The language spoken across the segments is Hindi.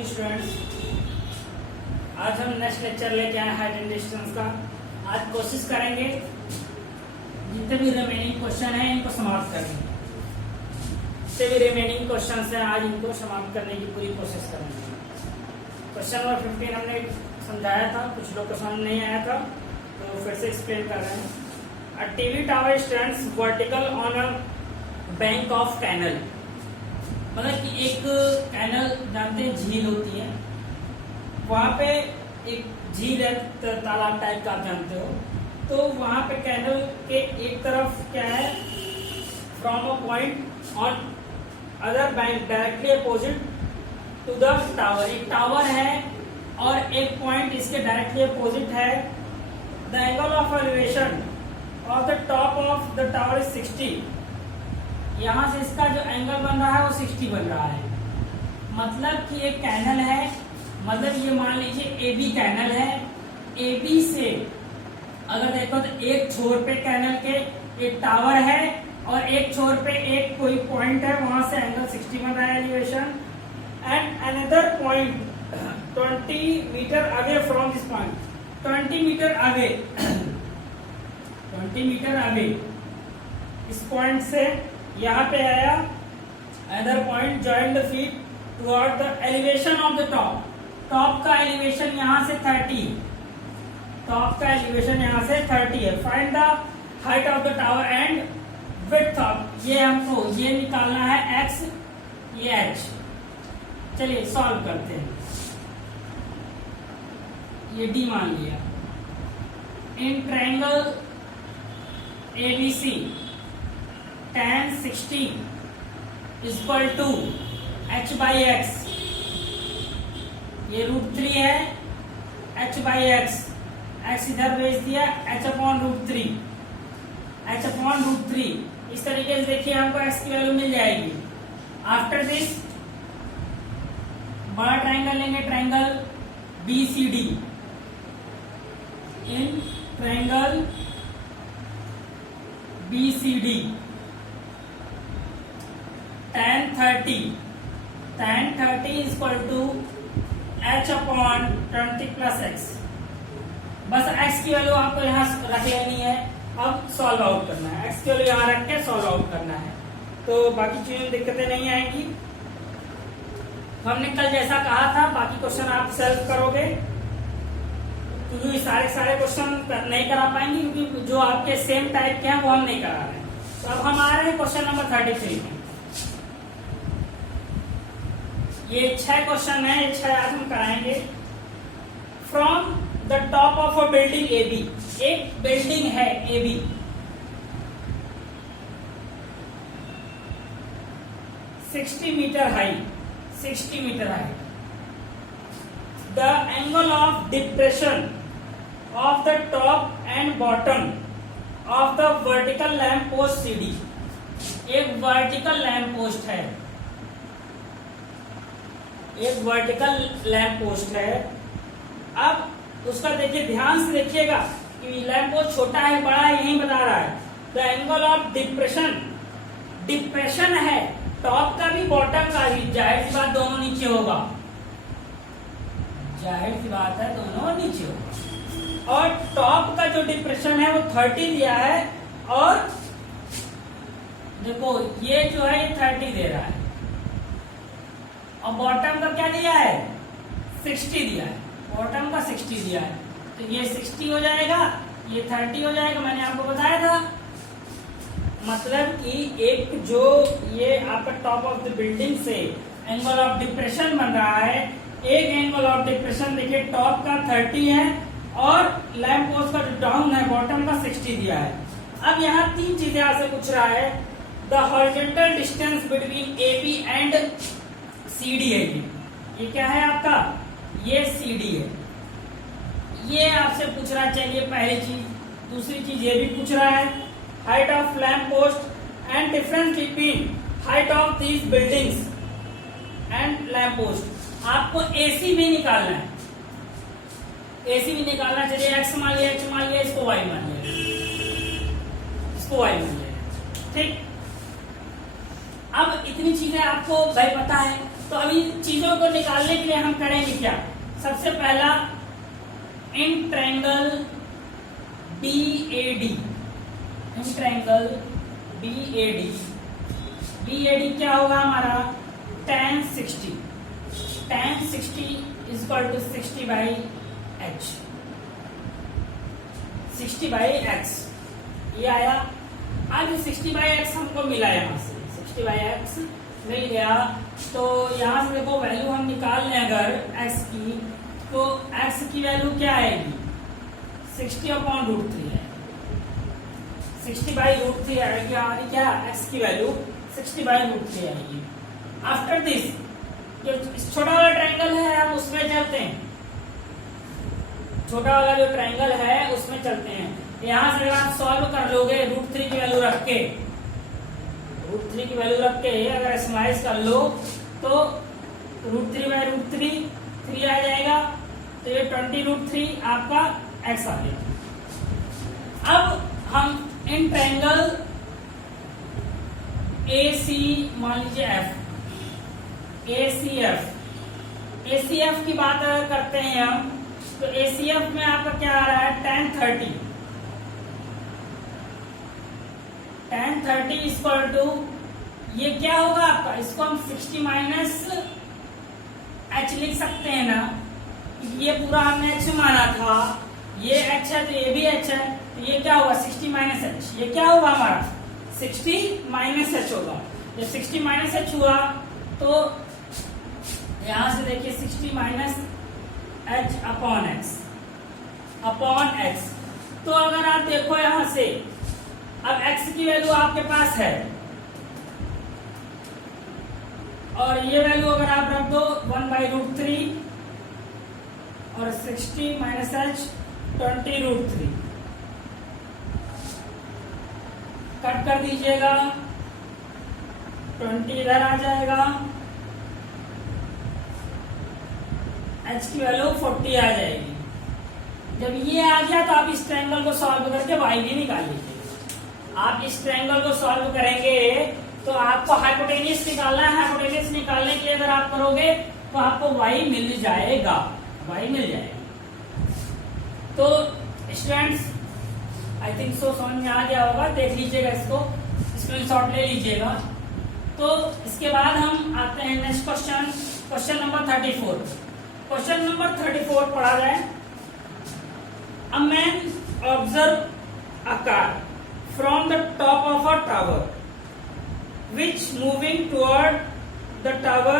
Morning students. आज हम नेक्स्ट लेक्चर लेके आए हाइट एंड डिस्टेंस का। आज कोशिश करेंगे जितने भी रिमेनिंग क्वेश्चन हैं इनको समाप्त करने की। जितने भी रिमेनिंग क्वेश्चन हैं आज इनको समाप्त करने की पूरी कोशिश करेंगे। क्वेश्चन नंबर 15 हमने समझाया था, कुछ लोग को समझ नहीं आया था तो फिर से एक्सप्लेन कर रहे हैं। A TV tower stands vertical on a bank of canal. मतलब कि एक कैनल जानते हैं, झील होती है, वहां पे एक झील है, तालाब टाइप का आप जानते हो। तो वहां पे कैनल के एक तरफ क्या है, from a point on other bank directly opposite to the tower. एक टावर है और एक पॉइंट इसके डायरेक्टली अपोजिट है। The angle of elevation of the top of the tower is 60। यहाँ से इसका जो एंगल बन रहा है वो 60 बन रहा है। मतलब कि एक कैनल है, मतलब ये मान लीजिए AB कैनल है। AB से अगर देखो तो एक छोर पे कैनल के एक टावर है और एक छोर पे एक कोई पॉइंट है, वहां से एंगल 60 बन रहा है elevation. And another point 20 metre away from this point, 20 metre away 20 metre away इस पॉइंट से यहाँ पे आया। Other point join the feet toward the elevation of the top. Top का एलिवेशन यहाँ से 30, टॉप का एलिवेशन यहाँ से 30 है। Find the height of the tower and width of, ये हमको ये निकालना है x, ये h। चलिए सॉल्व करते हैं। ये d मान लिया। In triangle ABC tan 60 equal to h by x, ये √3 है, h बाई x, x इधर भेज दिया, h अपॉन √3, h अपॉन √3। इस तरीके से देखिए हमको x की वैल्यू मिल जाएगी। आफ्टर दिस बड़ा ट्रायंगल लेंगे, triangle BCD। In triangle BCD tan 30 equal to h upon 20 plus x। बस x की वैल्यू आपको यहाँ रख लेनी है। अब सॉल्व आउट करना है, x की वैल्यू यहाँ रख के सॉल्व आउट करना है, तो बाकी चीजों में दिक्कतें नहीं आएंगी। हमने कल जैसा कहा था बाकी क्वेश्चन आप सॉल्व करोगे, क्योंकि सारे क्वेश्चन नहीं करा पाएंगे क्योंकि जो आपके सेम टाइप के हैं वो हम नहीं करा रहे हैं। तो अब हम आ रहे हैं क्वेश्चन नंबर 33 में। ये 6 क्वेश्चन है, ये 6 आज हम कराएंगे। From the top of a building AB, एक बिल्डिंग है AB, $60 metre high, 60 metre high. The angle of depression of the top and bottom of the vertical lamp post CD। एक वर्टिकल लैंप पोस्ट है, एक वर्टिकल लैंप पोस्ट है। अब उसका देखिए, ध्यान से देखिएगा कि लैंप पोस्ट छोटा है बड़ा है यही बता रहा है। The angle of depression, depression है टॉप का भी बॉटम का भी, जाहिर सी बात दोनों नीचे होगा, जाहिर सी बात है दोनों नीचे होगा। और टॉप का जो डिप्रेशन है वो 30 दिया है, और देखो ये जो है ये 30 दे रहा है, और बॉटम का क्या दिया है 60 दिया है, बॉटम का 60 दिया है। तो ये 60 हो जाएगा, ये 30 हो जाएगा, मैंने आपको बताया था। मतलब कि एक जो ये आपका टॉप ऑफ द बिल्डिंग से एंगल ऑफ डिप्रेशन बन रहा है, एक एंगल ऑफ डिप्रेशन देखिए टॉप का 30 है और लैंप पोस्ट का जो डाउन है बॉटम का 60 दिया है। अब यहाँ 3 चीजें आपसे पूछ रहा है। The horizontal distance between AB and CD है। ये क्या है आपका, ये CD है, ये आपसे पूछ रहा है। चलिए पहली चीज। दूसरी चीज ये भी पूछ रहा है, height of lamp post and difference between height of these buildings and lamp post. आपको AC भी निकालना है, AC भी निकालना। चलिए x मान लिया, h मान लिया, इसको y मान लिया, इसको y मान लिया, ठीक। अब इतनी चीज चीजें आपको भाई पता है। तो अभी चीजों को निकालने के लिए हम करेंगे क्या, सबसे पहला in triangle BAD, in triangle BAD, BAD क्या होगा हमारा tan 60, tan 60 is equal to 60 by h, 60 by x, ये आया। अब 60 बाई x हमको मिला, यहाँ से 60 बाई x मिल गया। तो यहाँ से देखो वैल्यू हम निकाल लें अगर x की, तो x की वैल्यू क्या आएगी 60/√3 है, 60/√3 आएगी हमारी क्या x की वैल्यू 60/√3 आएगी। आफ्टर दिस जो छोटा वाला ट्रायंगल है हम उसमें चलते हैं, छोटा वाला जो ट्रायंगल है उसमें चलते हैं। यहां से आप सॉल्व कर लोगे √3 की वैल्यू रख के, √3 की वैल्यू रख के अगर स्मॉलाइज कर लो तो √3/√3 3 आ जाएगा, तो ये 20√3 आपका x आ गया। अब हम इन ट्रायंगल AC मान लीजिए F, ACF की बात अगर करते हैं हम, तो ACF में आपका क्या आ रहा है tan 30, tan 30 इक्वल टू ये क्या होगा आपका, इसको हम 60 माइनस h लिख सकते हैं ना, ये पूरा हमने h माना था, ये h है तो ये भी h है, तो ये क्या होगा 60 माइनस h, ये क्या होगा हमारा 60 माइनस h होगा। जब 60 माइनस h हुआ तो यहां से देखिए 60 माइनस h अपॉन x। तो अगर आप देखो यहां से, अब x की वैल्यू आपके पास है और ये वैल्यू अगर आप रख दो 1/√3 और 60 माइनस h 20√3 कट कर दीजिएगा, 20 इधर आ जाएगा, h की वैल्यू 40 आ जाएगी। जब ये आ गया तो आप इस ट्रायंगल को सॉल्व करके y भी निकाल लीजिए। आप इस ट्रायंगल को सॉल्व करेंगे तो आपको हाइपोटेन्यूज निकालना है, हाइपोटेन्यूज निकालने के लिए अगर आप करोगे तो आपको y मिल जाएगा, y मिल जाएगा। तो स्टूडेंट्स आई थिंक सो समझ में आ गया होगा, देख लीजिएगा, इसको स्क्रीनशॉट ले लीजिएगा। तो इसके बाद हम आते हैं next question, question number 34। Question number 34 पढ़ा जाए। A man observe a car from the top of a tower which moving toward the tower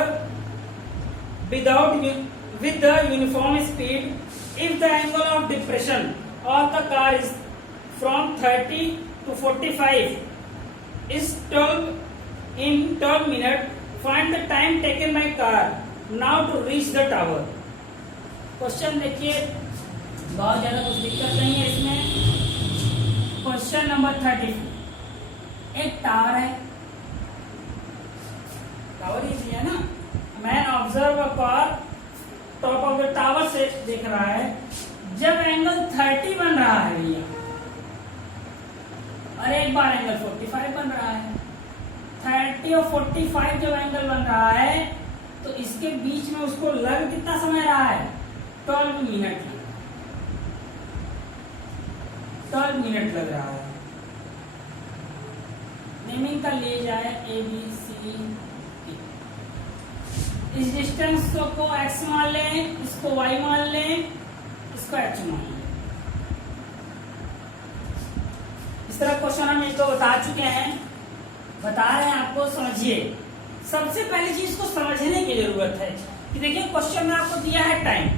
with the uniform speed if the angle of depression of the car is from 30 to 45 is 12 in 12 minutes. Find the time taken by car now to reach the tower. Question देखिए, बहुत ज्यादा कुछ दिक्कत नहीं है इसमें। क्वेश्चन नंबर 34, एक टावर है, टावर ही है ना, man observe a car top of the tower से देख रहा है, जब एंगल 30 बन रहा है भैया और एक बार एंगल 45 बन रहा है, 30 और 45 जब एंगल बन रहा है तो इसके बीच में उसको लग कितना समय रहा है 12 मिनट, 12 मिनट लग रहा है। नेमिंग का लिए जाए ABC, इस डिस्टेंस को x मान लें, इसको y मान लें, इसको h मान लें। इस तरह क्वेश्चन हम इसको बता चुके हैं, बता रहे हैं आपको, समझिए। सबसे पहली चीज को समझने की जरूरत है कि देखिए क्वेश्चन में आपको दिया है टाइम,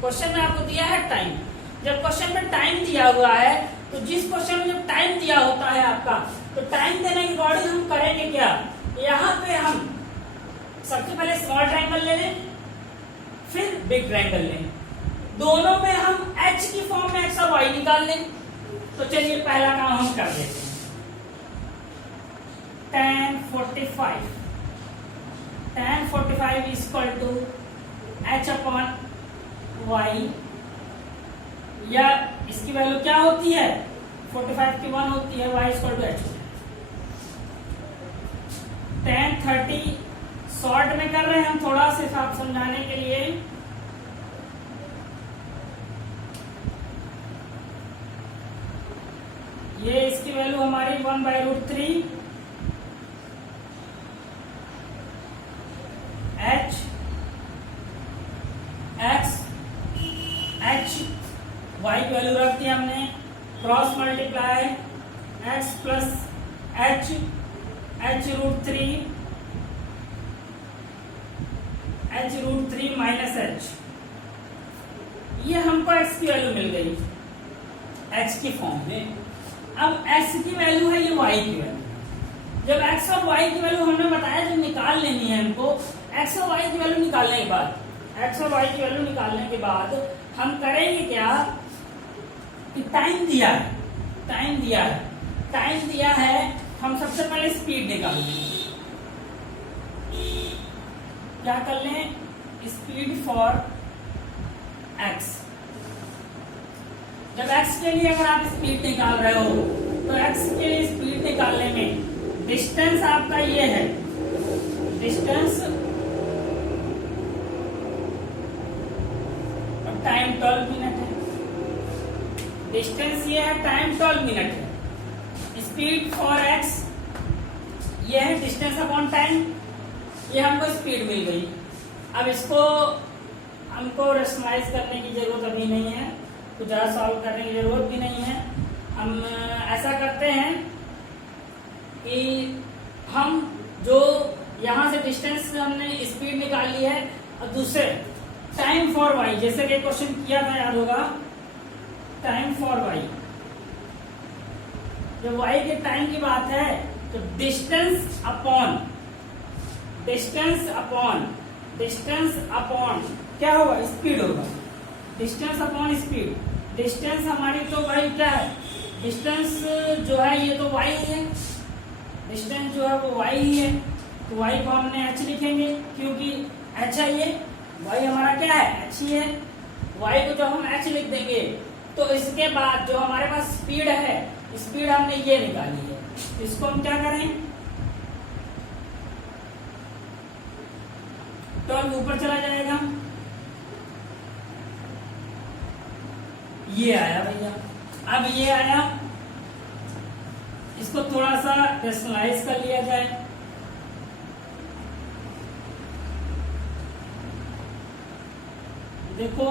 क्वेश्चन में आपको दिया है टाइम। जब क्वेश्चन में टाइम दिया हुआ है तो जिस क्वेश्चन में जब टाइम दिया होता है आपका, तो टाइम देने के अकॉर्डिंग हम करेंगे क्या, यहाँ पे हम सबसे पहले स्मॉल ट्रायंगल ले लें, फिर बिग ट्रायंगल लें, दोनों में हम h की फॉर्म में x और y निकाल लें। तो चलिए पहला काम हम कर देते हैं। tan 45 equal to h upon y, या इसकी वैल्यू क्या होती है 45 की 1 होती है, y equal to h। tan 30 short में कर रहे हैं हम, थोड़ा सा आप समझाने के लिए। ये इसकी वैल्यू हमारी 1/√3 h x h y की वैल्यू रख दी हमने, cross multiply x plus h h√3 minus h, ये हमको x की वैल्यू मिल गई x की फॉर्म में। अब x की वैल्यू है ये y की वैल्यू। जब x और y की वैल्यू हमने बताया जब निकाल लेनी है हमको, x और y की वैल्यू निकालने के बाद, x और y की वैल्यू निकालने के बाद हम करेंगे क्या कि टाइम दिया है, हम सबसे पहले स्पीड निकाल लेंगे। क्या कर लें? Speed for x। जब x के लिए अगर आप स्पीड निकाल रहे हो तो x के लिए स्पीड निकालने में डिस्टेंस आपका ये है, डिस्टेंस और टाइम 12 मिनट है। डिस्टेंस ये है, टाइम 12 मिनट है। स्पीड फॉर x ये है डिस्टेंस अपॉन टाइम, ये हमको स्पीड मिल गई। अब इसको हमको रेशनलाइज करने की जरूरत अभी नहीं है, कुछ ज्यादा सॉल्व करने की जरूरत भी नहीं है। हम ऐसा करते हैं कि हम जो यहाँ से डिस्टेंस हमने स्पीड निकाल ली है, और दूसरे टाइम फॉर y, जैसे कि क्वेश्चन किया था याद होगा, टाइम फॉर y, जब y के टाइम की बात है तो डिस्टेंस अपॉन क्या होगा? स्पीड होगा। Distance upon speed. डिस्टेंस हमारी तो भाई क्या है, डिस्टेंस जो है ये तो y है, डिस्टेंस जो है वो y ही है, तो y को हमने h लिखेंगे क्योंकि h है ये, y हमारा क्या है? h ही है। y को जब हम h लिख देंगे तो इसके बाद जो हमारे पास स्पीड है, स्पीड हमने ये निकाली है, इसको हम क्या करें? 12 ऊपर चला जाएगा, ये आया भैया। अब ये आया, इसको थोड़ा सा रेशनलाइज कर लिया जाए। देखो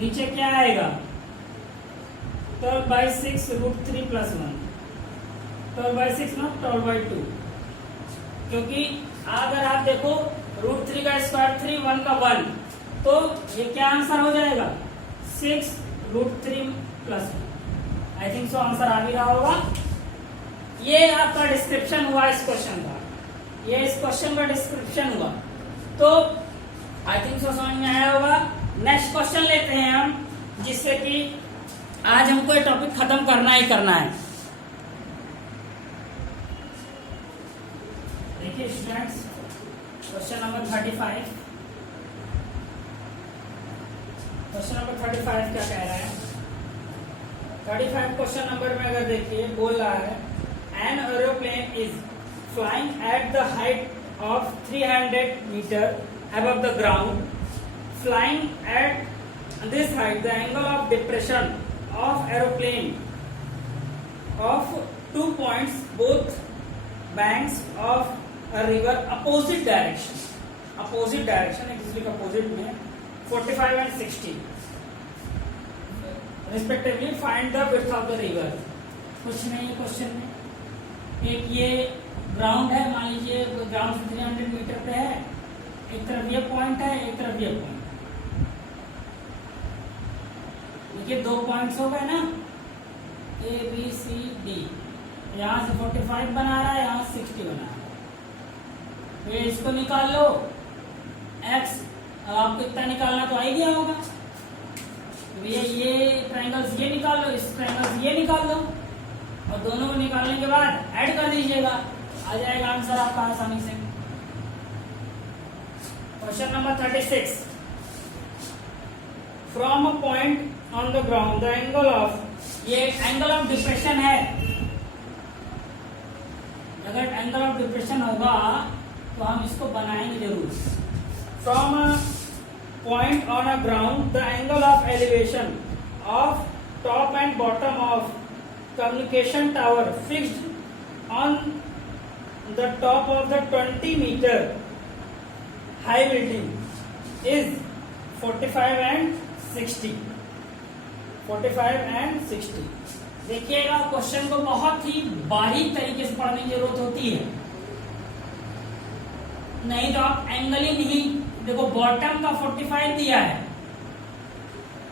नीचे क्या आएगा? 12/6√3 + 1, 12/6 ना 12/2, क्योंकि अगर आप देखो √3 का स्क्वायर 3, 1 का 1, तो ये क्या आंसर हो जाएगा? 6√3 + 1। आई थिंक सो आंसर आ भी रहा होगा। ये आपका डिस्क्रिप्शन हुआ इस क्वेश्चन का, ये इस क्वेश्चन का डिस्क्रिप्शन हुआ, तो आई थिंक सो समझ में आया होगा। नेक्स्ट क्वेश्चन लेते हैं हम, जिससे कि आज हमको ये टॉपिक खत्म करना ही करना है। देखिए students, question number 35, question number 35 क्या कह रहा है? 35 क्वेश्चन नंबर में अगर देखिए बोल रहा है, an aeroplane is flying at the height of 300 metre above the ground. Flying at this height, the angle of depression of aeroplane of 2 points, both banks of a river, opposite direction, एक दूसरे के अपोजिट में, 45 and 60 respectively. Find the width of the river. कुछ नहीं है क्वेश्चन में। एक ये ग्राउंड है, मान लीजिए ग्राउंड से 300 मीटर पे है, एक तरफ ये पॉइंट है, एक तरफ ये पॉइंट। देखिए 2 पॉइंट्स हो गए ना, A B C D। यहाँ से 45 बना रहा है, यहाँ 60 बना रहा है। ये इसको निकाल लो x, अब आपको इतना निकालना तो आ ही गया होगा। ये ट्रायंगल्स ये निकाल लो, इस ट्रायंगल्स ये निकाल लो, और दोनों को निकालने के बाद ऐड कर दीजिएगा, आ जाएगा आंसर आपका आसानी से। Question number 36, from a point on the ground the angle of, ये एंगल ऑफ डिप्रेशन है। अगर एंगल ऑफ डिप्रेशन होगा तो हम इसको बनाएंगे जरूर। From a point on a ground the angle of elevation of top and bottom of communication tower fixed on the top of the 20 metre high building is 45 and 60। 45 and 60। देखिएगा क्वेश्चन को बहुत ही बारीक तरीके से पढ़ने की जरूरत होती है, नहीं तो आप एंगल ही नहीं। देखो बॉटम का 45 दिया है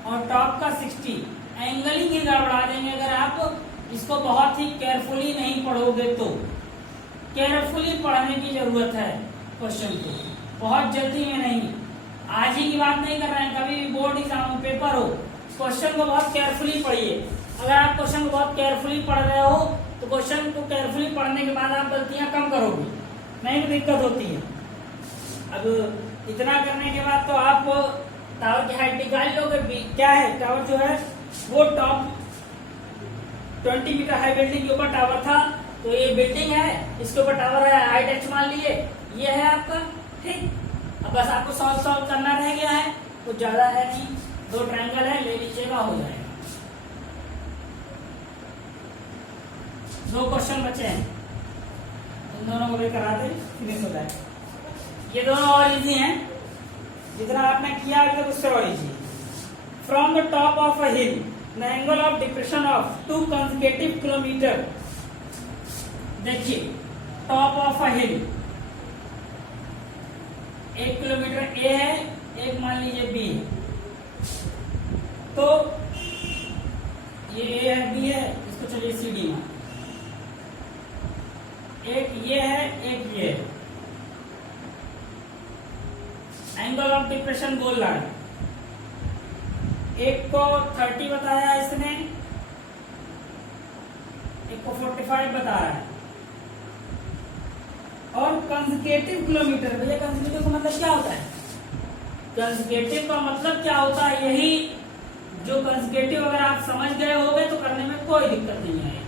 और टॉप का 60, एंगल ही नहीं गड़बड़ा देंगे अगर आप इसको बहुत ही केयरफुली नहीं पढ़ोगे तो। केयरफुली पढ़ने की जरूरत है क्वेश्चन को, बहुत जल्दी में नहीं। आज ही की बात नहीं कर रहे हैं, कभी भी बोर्ड एग्जाम पेपर हो, क्वेश्चन को बहुत केयरफुली पढ़िए। अगर आप क्वेश्चन को बहुत केयरफुली पढ़ रहे हो तो क्वेश्चन को केयरफुली पढ़ने के बाद आप गलतियां कम करोगे, नहीं तो दिक्कत होती है। अब इतना करने के बाद तो आप टावर की हाइट निकाल लोगे। क्या है टावर जो है वो टॉप 20 मीटर हाई बिल्डिंग के ऊपर टावर था, तो ये बिल्डिंग है, इसके ऊपर टावर है, हाइट h मान लिए, ये है आपका। ठीक, अब बस आपको सॉल्व करना रह गया है, कुछ ज्यादा है नहीं, 2 ट्रायंगल है, ले लीजिएगा, हो जाएगा। 2 क्वेश्चन बचे हैं, इन दोनों को भी करा दे, फिनिश हो जाएगा। ये दोनों और इजी हैं, जितना आपने किया अभी तक उससे और easy. From the top of a hill the angle of depression of 2 consecutive kilometre. देखिए top of a hill 1 kilometre ए है, एक मान लीजिए बी है, तो ये ए है बी है, इसको चलिए सी डी मान। एक ये है, एक ये है। एंगल ऑफ डिप्रेशन बोल रहा है, एक को 30 बताया इसने, एक को 45 बता रहा है, और कंसेक्यूटिव किलोमीटर। भैया कंसेक्यूटिव का मतलब क्या होता है? कंसेक्यूटिव का मतलब क्या होता है? यही जो कंसेक्यूटिव अगर आप समझ गए होगे तो करने में कोई दिक्कत नहीं है।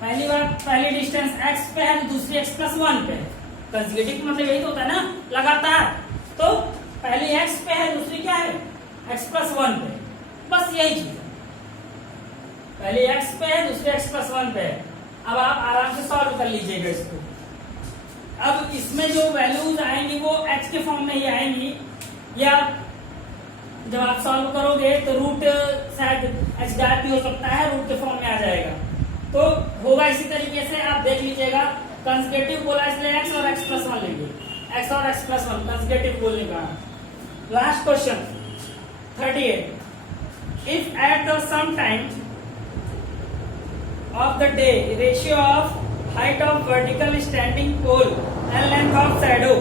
पहली बार पहली डिस्टेंस x पे है, दूसरी x + 1 पे है। कंसेक्यूटिव मतलब यही तो होता है ना, लगातार। तो पहली x पे है, दूसरी क्या है? x + 1 पे, बस यही चीज है। पहली x पे है, दूसरी x + 1 पे है। अब आप आराम से सॉल्व कर लीजिएगा इसको। अब इसमें जो वैल्यूज आएंगी वो x के फॉर्म में ही आएंगी, या जब आप सॉल्व करोगे तो रूट शायद h' भी हो सकता है, रूट के फॉर्म में आ जाएगा। तो होगा इसी तरीके से, आप देख लीजिएगा। कंसेक्यूटिव बोला इसलिए x और x + 1 लेंगे, x और x + 1 कंसेक्यूटिव बोलने का। Last question 38। If at the same time of the day ratio of height of vertical standing pole and length of shadow।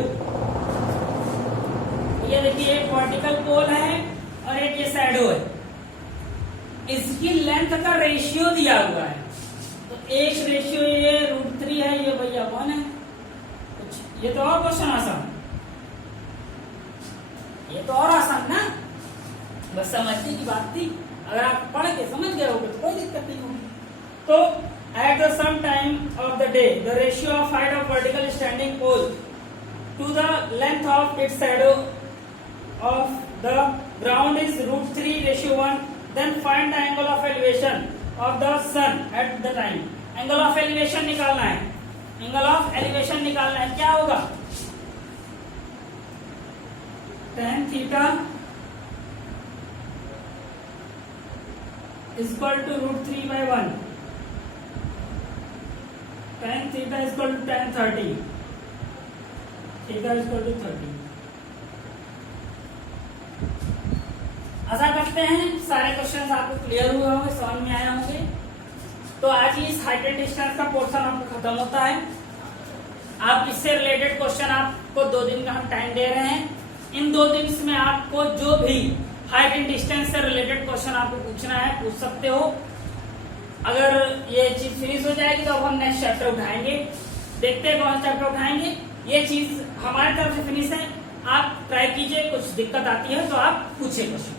ये देखिए एक वर्टिकल पोल है और एक ये शैडो है, इसकी लेंथ का रेशियो दिया हुआ है। तो एक रेशियो ये √3 है, ये भैया कौन है? ये तो और क्वेश्चन आसान, ये तो और आसान ना, बस समझने की बात थी। अगर आप पढ़ के समझ गए होगे तो कोई दिक्कत नहीं होगी। तो at the some time of the day the ratio of height of vertical standing pole to the length of its shadow of the ground is √3:1। then find the angle of elevation of the sun at the time। angle of elevation निकालना है, angle of elevation निकालना है। क्या होगा? tan theta is equal to √3/1। tan theta is equal to tan 30, theta is equal to 30। आशा करते हैं सारे क्वेश्चंस आपको क्लियर हुए होंगे, समझ में आए होंगे। तो आज ही इस हाइट एंड डिस्टेंस का पोर्शन आपको खत्म होता है। आप इससे रिलेटेड क्वेश्चन आपको 2 दिन का हम टाइम दे रहे हैं। इन 2 दिन में आपको जो भी हाइट एंड डिस्टेंस से रिलेटेड क्वेश्चन आपको पूछना है पूछ सकते हो। अगर ये चीज फिनिश हो जाएगी तो अब हम नेक्स्ट चैप्टर उठाएंगे, देखते हैं कौन सा चैप्टर उठाएंगे। ये चीज हमारी तरफ से फिनिश है, आप ट्राई कीजिए, कुछ दिक्कत आती है तो आप पूछिए क्वेश्चन।